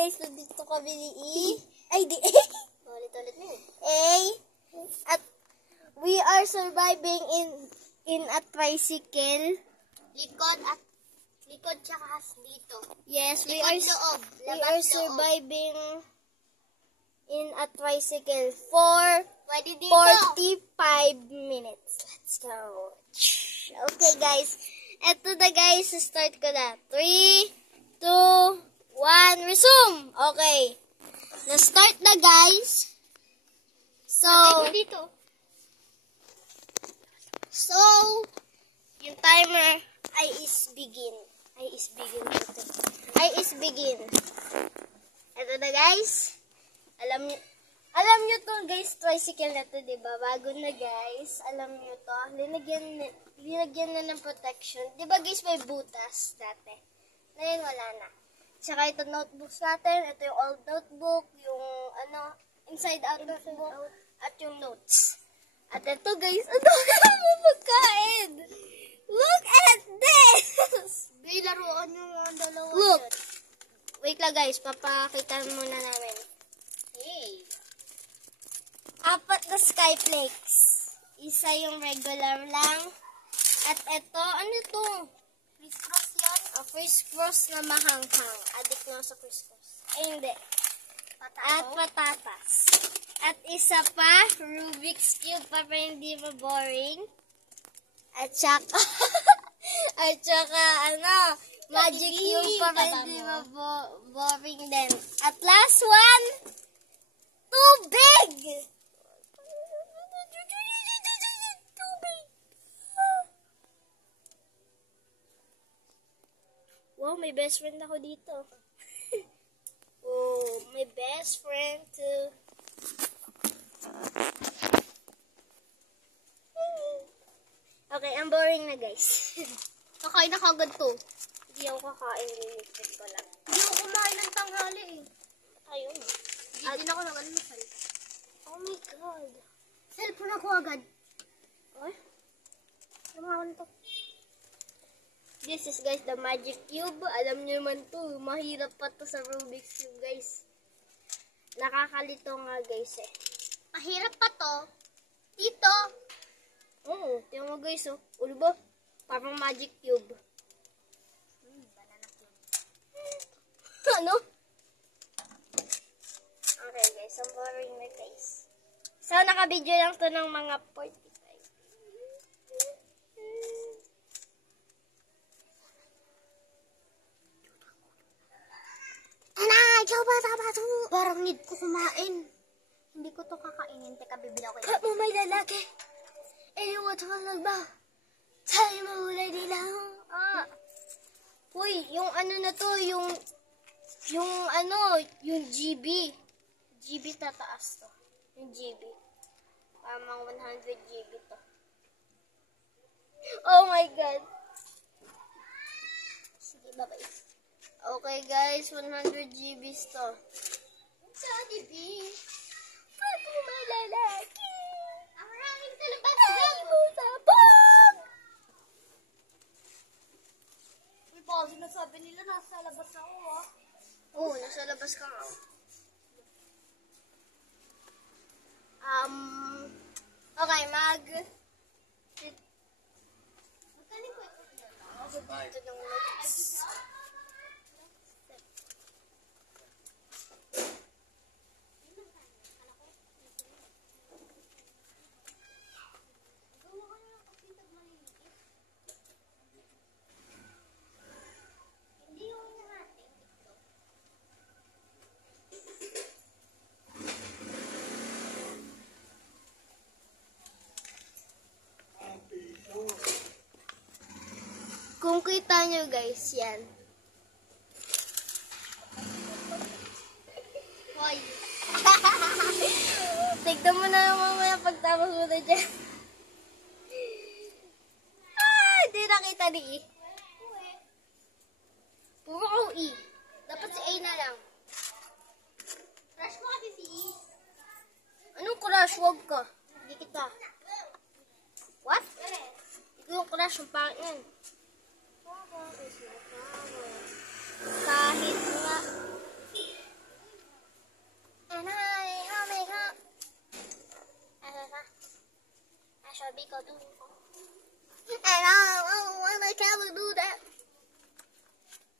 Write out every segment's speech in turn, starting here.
guys, nandito kami ni Ay, di Ulit-ulit na yun. At we are surviving in a tricycle. Likod tsaka dito. Yes, we Loob. are surviving in a tricycle for Pwede dito. 45 minutes. Let's go. Okay, guys. Eto na, guys. Start ko na. 3, 2, 1, resume. Okay. Na-start na, guys. So, yung timer is begin. Ito na, guys. Alam nyo to, guys, tricycle na to, diba? Bago na, guys. Alam nyo to. Linagyan na ng protection. Diba, guys, may butas dati. Ngayon, wala na. Tsaka ito notebooks natin. Ito yung old notebook, yung, inside out notebook, at yung notes. At ito, guys, ang pagkain. Look at this! Laruan yung dalawa. Look! Wait lang, guys. Papakita muna namin. Hey. 4 na skyflakes. Isa yung regular lang. At ito, ano to? Criss-cross yan. Criss-cross na mahanghang. Adik na sa criss-cross. Ay, hindi. At patatas. At isa pa, Rubik's Cube para hindi ma-boring. At saka, Magic Cube para hindi ma-boring din. At last one, tubig! Wow, may best friend ako dito. Oh, my best friend too. Okay, ang boring na, guys. Kakain na kagad to. Hindi ako kakain, limited ko lang. Hindi ako kumain ng tanghali eh. Ayun. Hindi din ako nag-almusal. Oh my God. Cellphone ako agad. Ay, Lumawan to. this is, guys, the Magic Cube. Alam niyo naman to, mahirap pa to sa Rubik's Cube, guys. Nakakalito nga, guys, eh. Mahirap pa to. Dito. Oo, tingnan mo, guys, oh. Ulo ba? Parang Magic Cube. Banana cube. Ano? Okay, guys, ang boring na, guys. So, naka-video lang to ng mga 45. Parang need ko kumain. Hindi ko to kakainin. Teka, bibili ako Kat mo may lalaki. Ewan ko lang ba? Tayo mahulay nila. Uy, yung na to, yung GB. GB tataas to. Yung GB. Parang 100 GB to. Oh my God. Sige, bye-bye. Okay, guys, 100 GB to. Jollibee. Kat mo may lalaki. Ang maraming talabas Tayo mo sa bag. Uy, baka sinasabi nila nasa labas ako ah. Oo, nasa labas ka nga. Okay, Magkaling ko ito nila. dito ng notes. Kung kita nyo, guys, yan. Hoy. Tignan mo na mamaya pagtapos mo na dyan. Hindi nakita ni E. Puro ko E. Dapat si A na lang. Crush mo kasi si E. Anong crush? Huwag ka. Hindi kita. What? Eh. Ikaw yung crush. Ang pangit yan. Kahit nga And I'll make her. I shall be go do. And I wanna never do that.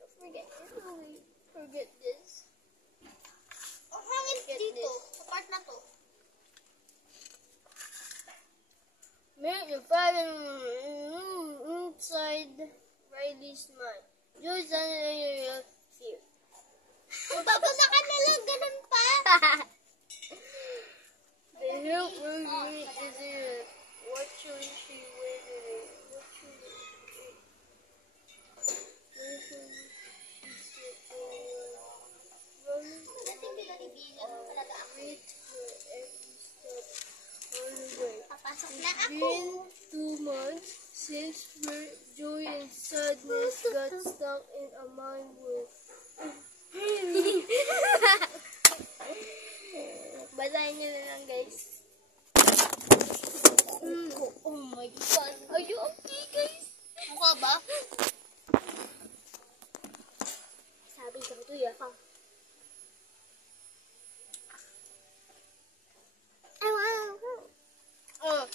Don't forget this. Forget this. Ang hangin dito. Sa part na to. Make your father inside Riley's mind. Just under your fear. Tapos sa kanila, ganun pa. The help will be easier. What should she wear? What should she eat? Where should she sit? Running Dating pinanibigan mo talaga ako. wait for every step on the way. Papasok na It's ako. been 2 months since joy and sadness got stuck in a mind with. Basahin nyo na lang, guys. Oh my God. Are you okay, guys? Mukha ba? Sabi ko ito, yakang. Oh,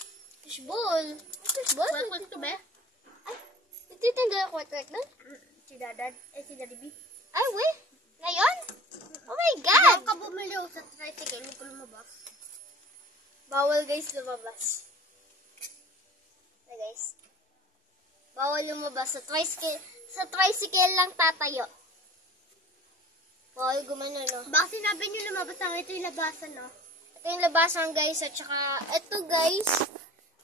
fishball. Fishball? Welcome to be. Ay, ititinda ako at na? Si Dadad. Si Daddy B. Ay, we. Ngayon? Oh my God. Diyan ka bumili sa tricycle. Hindi ko lumabas. Bawal, guys, lumabas. Na, guys. Bawal lumabas. Sa tricycle lang tatayo. Bawal gumano, no? Baka sinabi niyo lumabas ang ito yung labasan, no? Ito yung labasan, guys. At saka, ito, guys.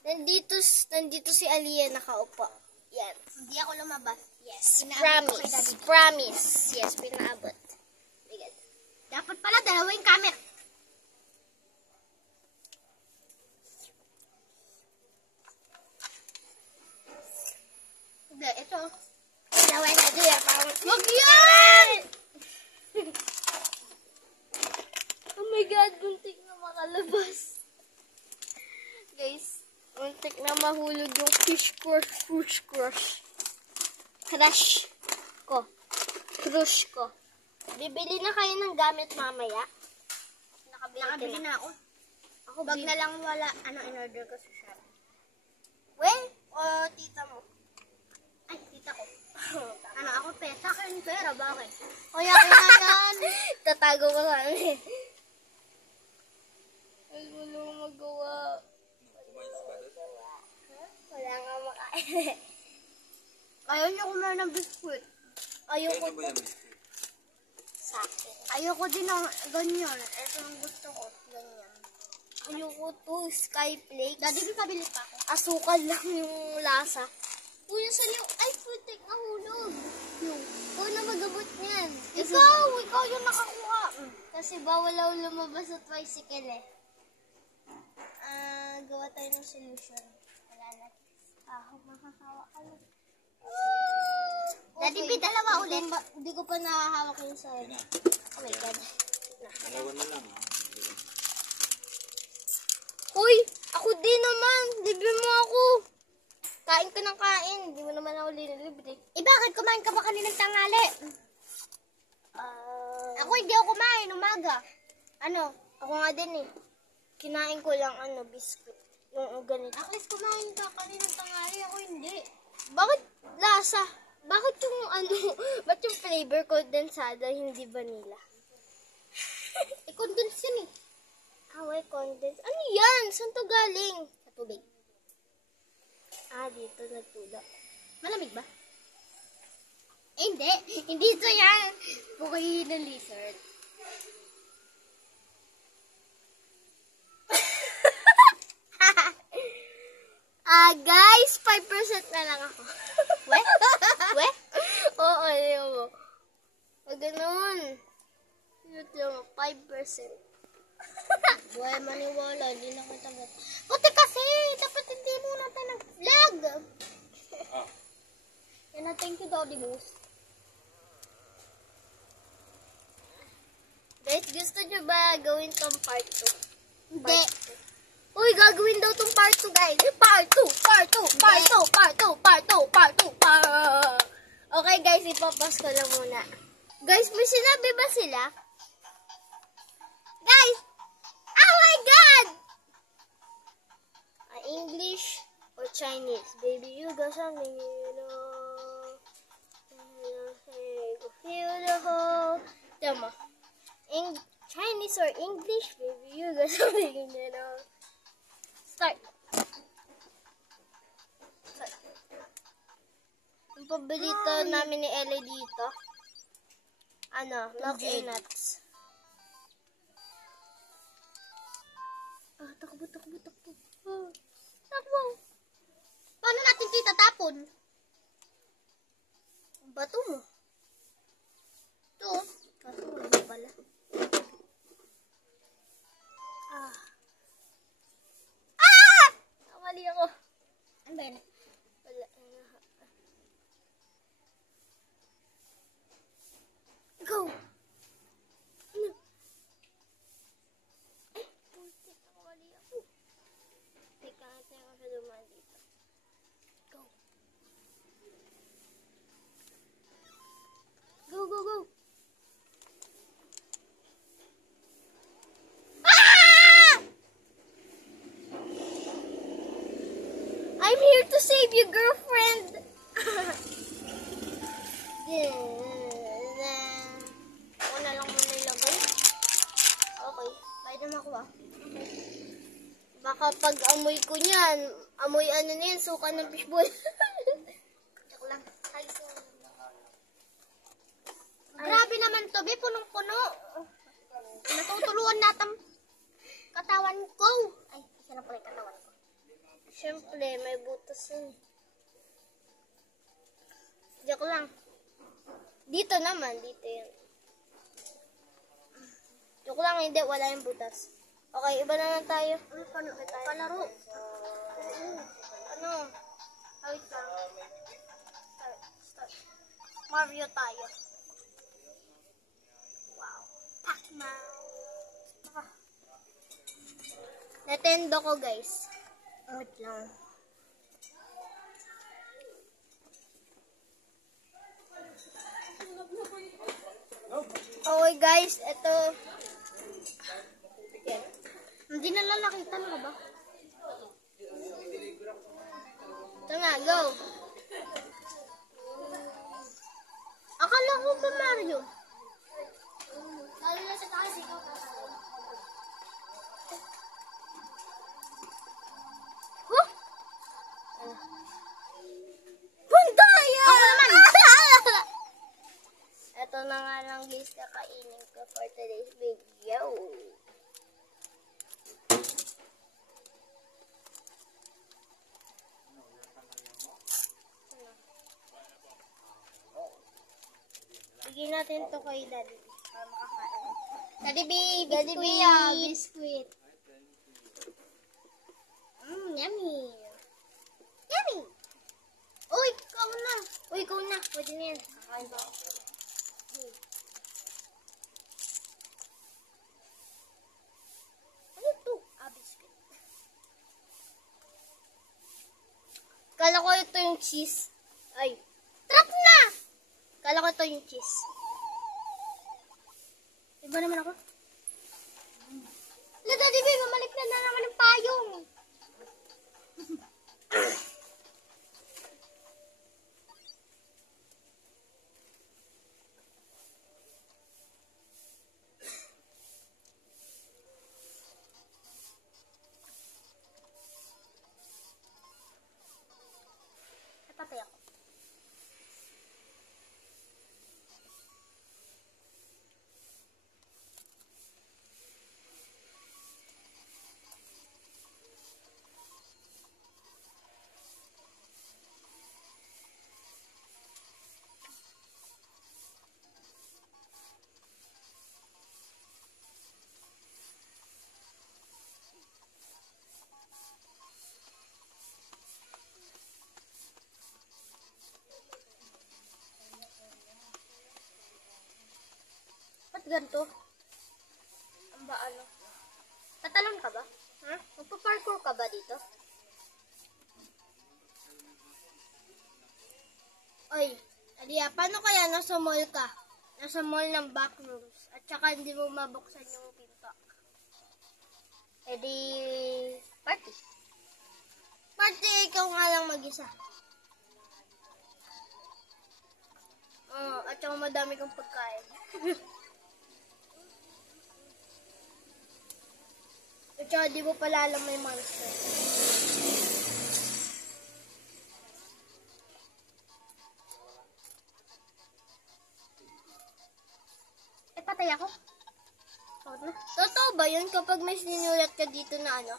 Nandito si Aliyah nakaupo. Yan. Hindi ako lumabas. Yes. Pinaabot ko kay Promise. Daddy. Promise. Yes, pinaabot. Bigad. Dapat pala dalawa yung camera. Hindi, ito. Dalawa na doon. Wag yan! Oh my God, muntik na makalabas. Guys, muntik na mahulog yung fish crush. Crush ko. Crush ko. Bibili na kayo ng gamit mamaya. Nakabili na ako. Ako Bag na lang wala. Ano in-order ko sa shop? We? O tita mo? Ay, tita ko. Ano ako pesa? Akin pera. Bakit? Kaya kailangan. Tatago ko sa amin. Ay, wala akong magawa. Wala nga makain. Ayaw niyo kumain ng biskuit. Ayoko sa akin. Ayoko din ng ganyan. Ito ang gusto ko. Ganyan. Ayoko to, sky flakes. Daddy, kabili pa ako. Asukal lang yung lasa. Kuya, saan yung, ay, putik, nahulog. Ikaw na magabot niyan. Ikaw yung nakakuha. Kasi bawal ako lumabas sa tricycle eh. Gawa tayo ng solution. Wala na. Makakawa ka lang. Daddy, may dalawa ulit. Hindi ko pa nakahawak yung sa... Oh my God. Dalawa na lang. Hoy! Ako din naman! Libre mo ako! Kain ka ng kain. Hindi mo naman ako libre. Bakit kumain ka ba kaninang tangali? Ako hindi ako kumain, umaga. Ano? Ako nga din eh. Kinain ko lang biscuit. Yung ganito. At least kumain ka kaninang tangali, ako hindi. Bakit lasa? Bakit yung ba't yung flavor kondensado hindi vanilla? Condense yan eh. Away condense. Ano yan? Saan to galing? Sa tubig. Dito nagtula. Malamig ba? Hindi. Hindi ito yan. Bukayin ng lizard. Guys, 5% na lang ako. We? We? Oo, yun mo. Huwag ganun. Yun, 5%. Buhay maniwala, hindi na kita mo. Puti kasi, dapat hindi muna tayo nag-vlog. Yan na, thank you, Daddy Moose. Guys, gusto nyo ba gawin tong part 2? Hindi. Uy, gagawin daw tong part 2, guys. Part 2, part 2, part 2, part 2, part 2, part 2, Okay, guys, ipapas ko lang muna. Guys, may sinabi ba sila? Guys, English or Chinese? Baby, you got something, you know. Feel the whole. Tama. Chinese or English? Baby, you got something, you know. Start. Yung paborito namin ni Ellie dito. Milk and nuts. Takbo. Takbo. Paano natin ito itatapon? Bato mo. Ito. Kaso wala pala. Mali ako. Ano ba yun? Wala. Go! Putik ako. Mali ako. Teka, natin ako sa dumaan dito. Go! Go! I'm here to save you, girlfriend! Ako na lang muna ilagay. Okay. Bye naman ako Okay. Baka pag amoy ko niyan, amoy na yan, suka ng fishball. Joke lang. Grabe naman to, be. Punong-puno. Natutuluan natin katawan ko. Ay, isa na pala yung katawan ko. Siyempre, may butas yun. Joke lang. Dito naman, dito yun. Joke lang, hindi, wala yung butas. Okay, iba na lang tayo. Palaro. Wait lang. Start. Mario tayo. Wow. Pac-Man. Nintendo ko, guys. Wait lang. Okay, guys, ito. Yan. Hindi na lalakitan ka ba? Ito nga, go. Akala ko ba Mario? Lalo na sa taas, ikaw Bundaya! Ako naman! Ito na nga lang guys, kakainin ko for today's video. Bigyan natin to kay Daddy para makakain. Daddy B, Daddy B, biscuit. Yummy. Yummy! Uy, ikaw na. Uy, ikaw na. Pwede na yan. Kakain ko. Ano ito? Biscuit. Kala ko ito yung cheese. Ay. Trap na! Kala ko ito yung cheese. Iba naman ako. Daddy B, mamalik na naman yung payong. Patay ako. Ba't ganito? Ang ba ano? Tatalon ka ba? Ha? Magpa-parkour ka ba dito? Oy, Alia, paano kaya nasa mall ka? Nasa mall ng backrooms at saka hindi mo mabuksan yung pinto. Eh di, party. Ate, ikaw nga lang mag-isa. At saka madami kang pagkain. At saka di mo pala alam may monster. Patay ako. Totoo ba yun kapag may sinulat ka dito na ano?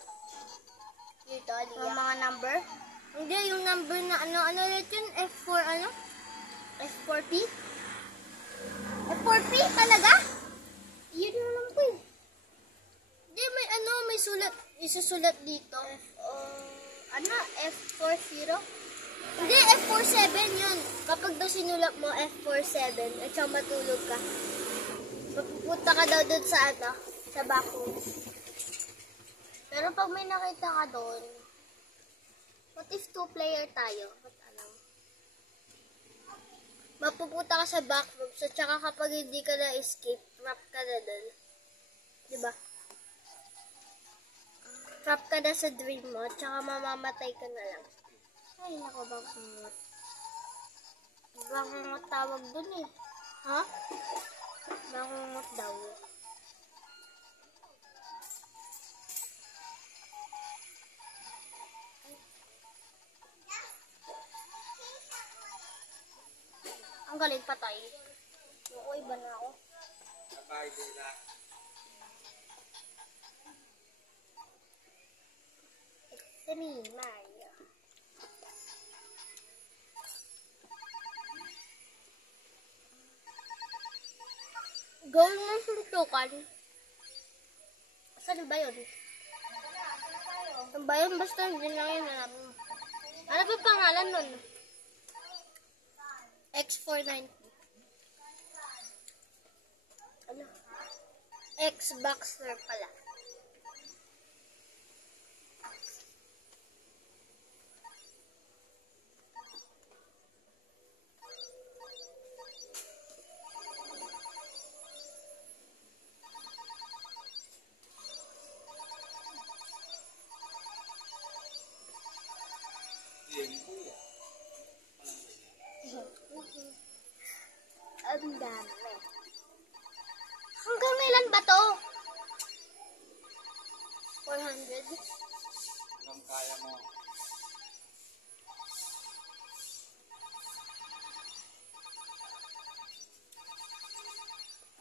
Dito, Yung Aliyah. mga number. Hindi, yung number na ano ulit yun? F4 ano? F4P? F4P talaga? Yun yung alam ko eh. Hindi, may sulat. Isusulat dito. F40? Hindi, F47 yun. Kapag daw sinulat mo F47 at saka matulog ka, mapupunta ka daw dun sa sa backroom. Pero pag may nakita ka doon, what if 2-player tayo? Ba't alam? Mapupunta ka sa backroom, so tsaka kapag hindi ka na-escape, trap ka na dun. Diba? Trap ka na sa dream mo, tsaka mamamatay ka na lang. Ay, nako, bangungot. Bangungot tawag dun eh. Ha? Bangungot daw. Ang galing patay. Oo, iba na ako. Sabay sila. It's me, Mario. Gawin mo suntukan. Saan ba yun? Ang bayan, basta hindi lang yun alam mo. Ano ba pangalan nun? X490. Ano? X-Boxer pala. Ang dami. Hanggang ilan ba to? 400. Hanggang kaya mo.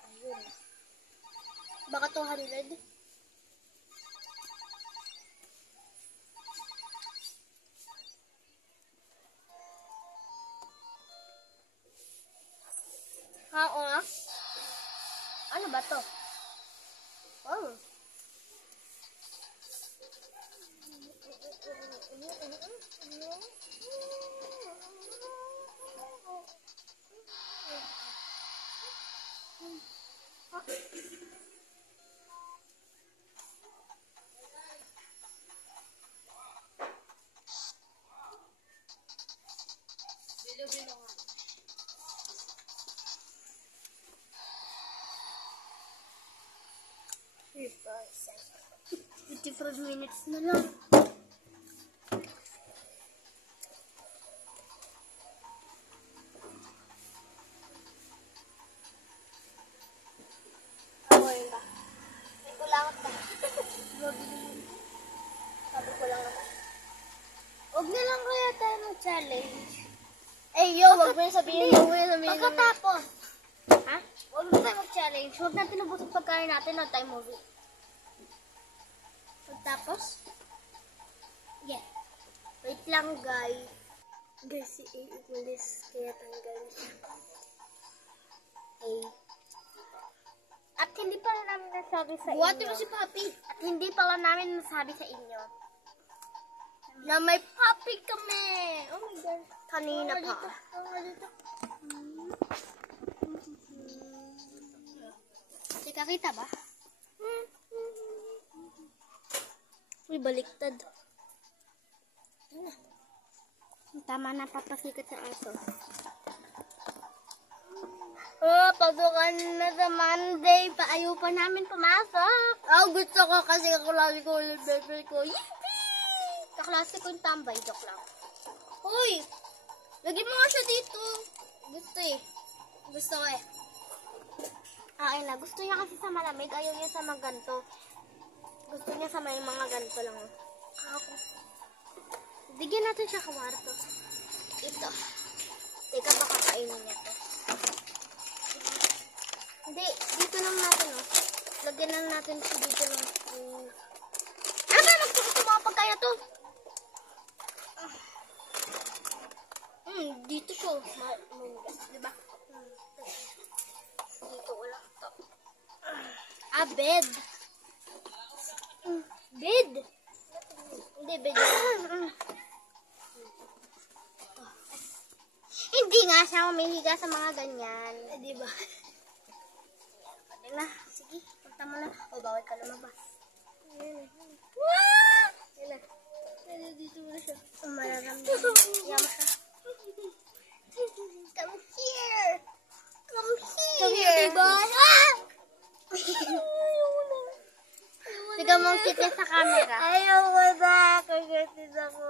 Ayun. Baka 200. Oo. Ano ba to? Oh. Different minutes na lang. Ako yun ba? May kulangot ka. Sabi ko lang naman. Huwag na lang kaya tayo mag-challenge. Eh, yo, wag mo yung sabihin. Wag mo yung sabihin. Pagkatapos, Ha? huwag na tayo mag-challenge. Huwag natin ubus ang pagkain natin ng time movie. Pagtapos? Yeah. Wait lang, guys. Guys, si A umalis. Kaya tanggal siya. A. At hindi pala namin nasabi sa Buhatin inyo. mo si Papi. At hindi pala namin nasabi sa inyo. Na may Papi kami. Oh my God. Kanina pa. Dito. Teka, kita ba? Uy, baliktad. Tama na, papasikat sa aso. Oh, pasukan na sa Monday. Ayaw pa namin pumasok. Oh, gusto ko kasi ako lagi ko ulit bebe ko. Yippee! Kaklase ko yung tambay. Joke lang. Hoy! Lagyan mo nga siya dito. Gusto eh. Gusto ko eh. Ayun na. Gusto niya kasi sa malamig. Ayaw niya sa mga ganito. Gusto niya sa may mga ganito lang. Ako. Bigyan natin siya kawarto. Ito. Teka, baka kainin niya to. Hindi. Dito lang natin, oh. Lagyan lang natin siya dito lang. Ano ba? Magtukot yung mga pagkain na to. Dito siya. Diba? Dito wala to. Bed. Bed. Hindi, bed. Hindi nga siya humihiga sa mga ganyan. Diba? Pwede na. Sige, punta mo na. O, bawal ka lumabas. Wow! Dito mo na siya. Mararamdaman. Yama siya. Come here! Come here! Come here, diba? Tiga mong kita sa camera. Ayaw mo na. Kagatin ako.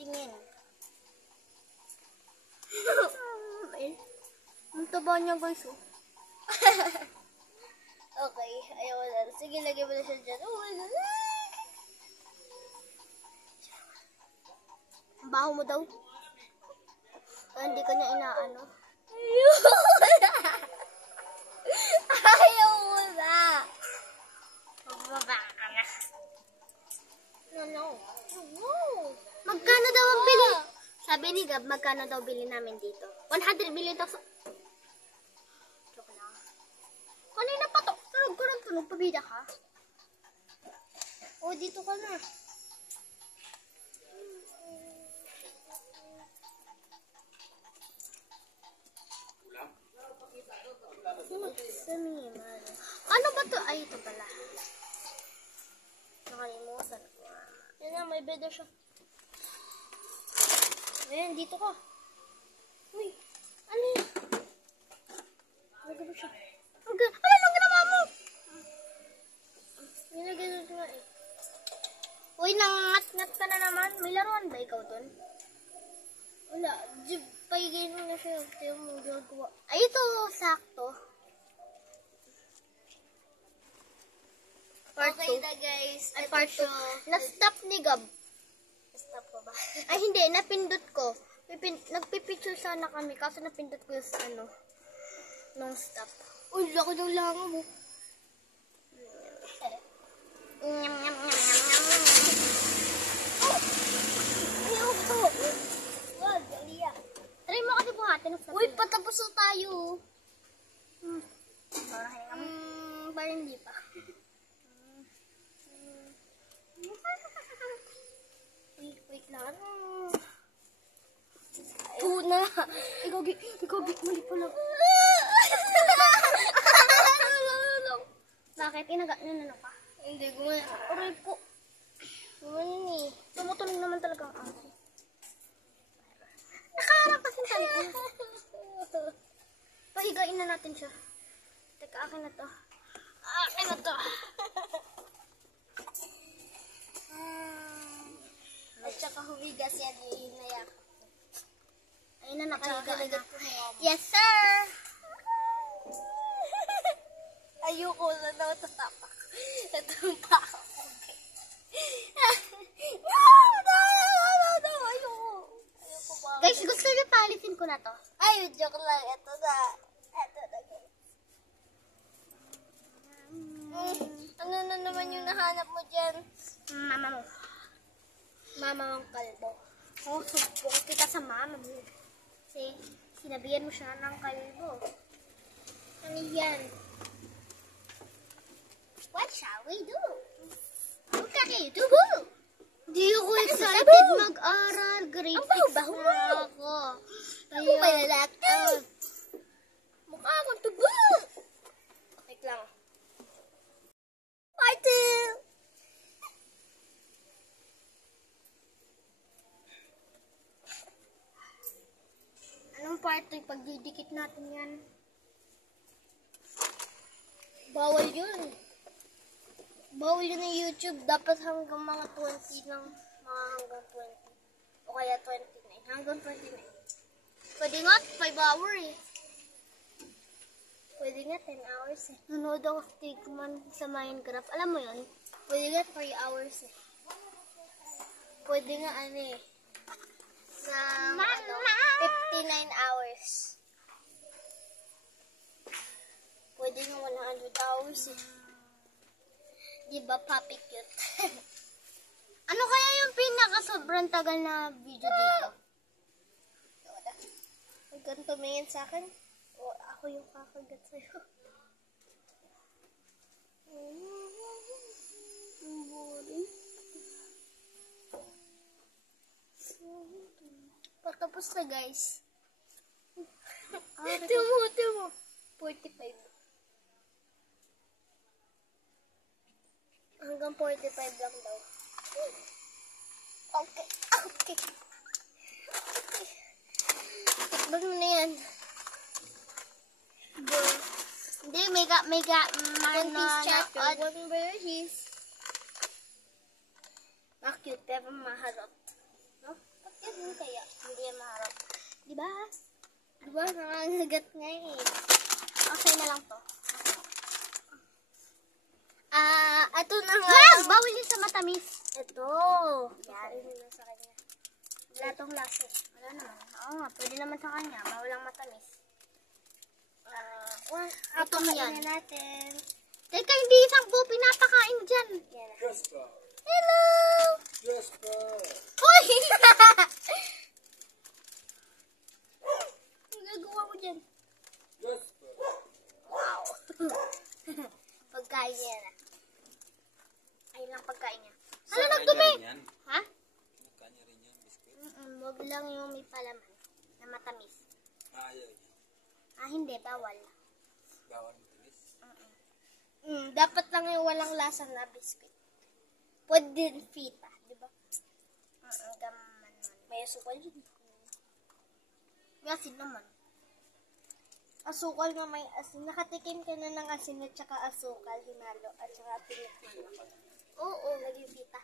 Tingin. Ang taba niya, guys, oh. Okay, ayaw mo na. Sige, lagyan mo na siya dyan. Oh my God. Ang baho mo daw. Hindi ka niya inaano. Ayaw mo na. Ayaw mo na. Magbaba ka na. No. Magkano daw ang bili? Sabi ni Gab, magkano daw bili namin dito? 100 million daw. Joke lang. Kanina pa to. Tunog. Pabida ka. Oh, dito ka na. Ano ba to? Ay, ito pala. Nakalimutan ko. Yan na, may bed na siya. Ayan, dito ka. Uy, ano yun? Nagano siya. Ano ginawa mo? Nilagyan na nga eh. Uy, nangangat-ngat ka na naman. May laruan ba ikaw dun? Wala, paigay mo na siya. Tiyo mo ginagawa. Ay, ito, sakto. Part Okay 2. na guys. Ay, Ito part 2. siya. Na-stop ni Gab. Stop pa ba? Ay, hindi. Napindot ko. Nagpipicture sana kami. Kaso napindot ko yung ano. Nung stop. Uy, laki ng lango mo. Nyam, nyam, nyam, nyam, nyam. Ayaw ko. Wag, aliya. Try mo kasi buhatin. Uy, patapos na tayo. Parang hindi pa. Wait lang. Tuna. Ikaw, mali pa lang. Bakit? Inano ka? Hindi, gumana. Aray po. Gumana eh. Tumutunog naman talaga ang aso. Nakaharap kasi tayo. Pahigain na natin siya. Teka, akin na to. Akin na to. At saka humigas yan, inayak. Ayun na, nakahiga na. Kalagat ko mo. Yes, sir! Ayoko na daw tatapak. Tatampa ako. No, ayoko. Ayoko ba? Guys, gusto niyo palitin ko na to? Ay, joke lang. Ito na. Ito na, guys. Ano na naman yung nahanap mo dyan? Mama mo. Mama mong kalbo. Oh, sumbong kita sa mama mo. Kasi, sinabihan mo siya ng kalbo. Ano yan? What shall we do? What can you do? Di ako Excited mag-aral. Grade Ang 6 baho na mo. ako. Ako ba lalaki? Mukha akong tubo. Wait lang. Part 2. Anong part 2? Pagdidikit natin yan. Bawal yun. Bawal yun ng YouTube. Dapat hanggang mga 20 lang. Mga hanggang 20. O kaya 29. Hanggang 29. Pwede nga, 5 hour eh. Pwede nga 10 hours eh. Nanood ako Stickman sa Minecraft. Alam mo yun? Pwede nga 3 hours eh. Pwede nga ano eh. Ng 59 hours. Pwede nga 100 hours eh. Diba, Papi Cute? Ano kaya yung pinaka-sobrang tagal na video dito? Huwag kang tumingin sa akin. O, ako yung kakagat sa'yo. Patapos na, guys. Timo. 45. Hanggang 45 lang daw. Okay. Tikman mo na yan. Hindi, mega, One piece chapter. One berries. Cute, pero maharap. No? Bakit yun kaya? Hindi yan maharap. Diba? Diba, nangangagat nga eh. Okay na lang to. Ito na nga. Wag! Bawal yun sa matamis. Ito. Yan. Ito na sa kanya. Wala tong lasa. Wala naman. Oo nga, pwede naman sa kanya. Bawal ang matamis. Ito yan. na natin. Teka, hindi isang po pinapakain dyan. Yan. Diyos ko. Hello! Diyos ko. Hoy! Ang gagawa mo dyan? Diyos ko. Wow. Pagkain niya na. Ayun lang pagkain niya. Ano nagdumi? Ha? Kanya rin yan, biskuit. Wag lang yung may palaman na matamis. Ayaw niya. Hindi, bawal. Bawal matilis. Dapat lang yung walang lasa na biscuit. Pwede din fita, di ba? Gaman. May asukal yun. May asin naman. Asukal nga may asin. Nakatikim ka na ng asin at saka asukal, hinalo, at saka pinikman. Oo, naging fita.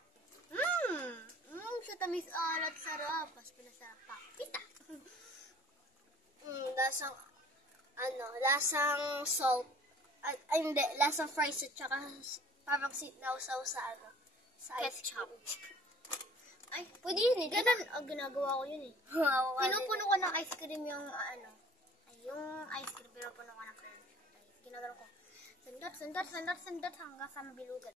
Sa tamis alat sarap. Mas pinasarap pa. Pita. Lasang salt. Ay, hindi, lasang fries at saka parang sitnaw-saw sa sa Ketchup. Ay, pwede yun eh. Ganun, ginagawa ko yun eh. Pinupuno ko ng ice cream yung yung ice cream, pinupuno ko ng french fries. Ginagawa ko. Sandot hanggang sa bilugan.